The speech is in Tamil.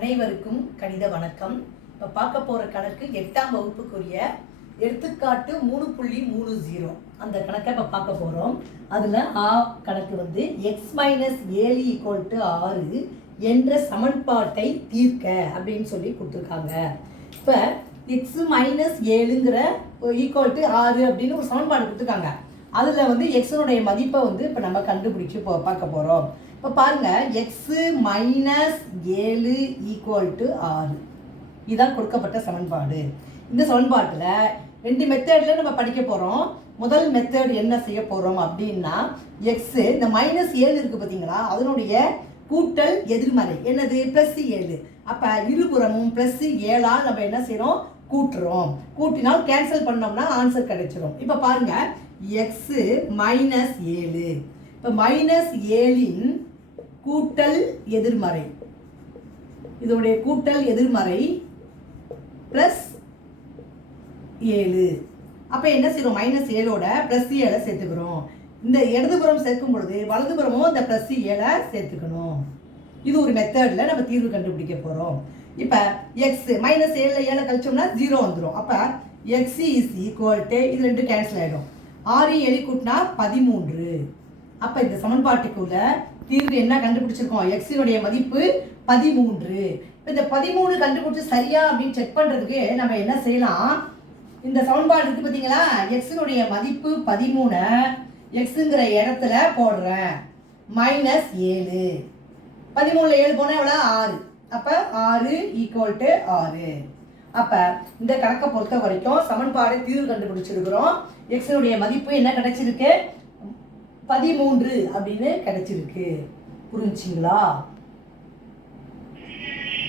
அனைவருக்கும் கணித வணக்கம். இப்போ பார்க்க போகிற கணக்கு எட்டாம் வகுப்புக்குரிய எடுத்துக்காட்டு மூணு புள்ளி மூணு ஜீரோ. அந்த கணக்கை இப்போ பார்க்க போகிறோம் அதில் ஆ கணக்கு வந்து எக்ஸ் மைனஸ் ஏழு ஈக்குவல் டு ஆறு என்ற சமன்பாட்டை தீர்க்க அப்படின்னு சொல்லி கொடுத்துருக்காங்க. இப்போ எக்ஸ் மைனஸ் ஏழுங்கிற ஈக்குவல் டு ஆறு அப்படின்னு ஒரு சமன்பாடு கொடுத்துருக்காங்க. அதில் வந்து எக்ஸனுடைய மதிப்பை வந்து இப்போ நம்ம கண்டுபிடிச்சி போ பார்க்க போகிறோம் இப்போ பாருங்கள் எக்ஸு மைனஸ் ஏழு ஈக்குவல் டு ஆறு. இதுதான் கொடுக்கப்பட்ட சமன்பாடு. இந்த சமன்பாட்டில் ரெண்டு மெத்தடில் நம்ம படிக்க போகிறோம் முதல் மெத்தட் என்ன செய்ய போகிறோம் அப்படின்னா எக்ஸு இந்த மைனஸ் ஏழு இருக்குது பார்த்தீங்களா அதனுடைய கூட்டல் எதிர்மறை. என்னது? ப்ளஸ் ஏழு. அப்போ இருபுறமும் ப்ளஸ் ஏழால் நம்ம என்ன செய்கிறோம் கூட்டுறோம். கூட்டினால் கேன்சல் பண்ணோம்னா ஆன்சர் கிடைச்சிரும். இப்போ பாருங்கள் எக்ஸு மைனஸ் ஏழு. இப்போ மைனஸ் ஏழின் கூட்டல் எதிர்மறை. இதனுடைய கூட்டல் எதிர்மறை ப்ளஸ் ஏழு. அப்போ என்ன செய்கிறோம் மைனஸ் ஏழோட ப்ளஸ் ஏழை சேர்த்துக்கிறோம். இந்த இடதுபுறம் சேர்க்கும் பொழுது வலதுபுறமும் இந்த ப்ளஸ் ஏழை சேர்த்துக்கணும். இது ஒரு மெத்தடில் நம்ம தீர்வு கண்டுபிடிக்க போகிறோம் இப்போ எக்ஸ் மைனஸ் ஏழில் ஏழை கழிச்சோம்னா ஜீரோ வந்துடும் அப்போ எக்ஸ் இஸ் ஈக்குவல் டு இது ரெண்டு கேன்சல் ஆகிடும் ஆறு ஏழு கூட்டினா பதிமூன்று. அப்போ இந்த சமன்பாட்டுக்குள்ள தீர்வு என்ன கண்டுபிடிச்சிருக்கோம்? எக்ஸினுடைய மதிப்பு பதிமூன்று. இப்போ இந்த பதிமூணு கண்டுபிடிச்சி சரியா அப்படின்னு செக் பண்ணுறதுக்கு நம்ம என்ன செய்யலாம்? இந்த சமன்பாடு இருக்கு பார்த்தீங்களா எக்ஸினுடைய மதிப்பு பதிமூணை. எக்ஸுங்கிற இடத்துல போடுறேன். மைனஸ் ஏழு. பதிமூணில் ஏழு போனால் எவ்வளோ ஆறு. அப்போ ஆறு ஈக்குவல் டு ஆறு. அப்போ இந்த கணக்கை பொறுத்த வரைக்கும் சமன்பாடு தீர்வு கண்டுபிடிச்சிருக்கிறோம். எக்ஸனுடைய மதிப்பு என்ன கிடைச்சிருக்கு? பதிமூன்று அப்படின்னு கிடைச்சிருக்கு. புரிஞ்சுங்களா?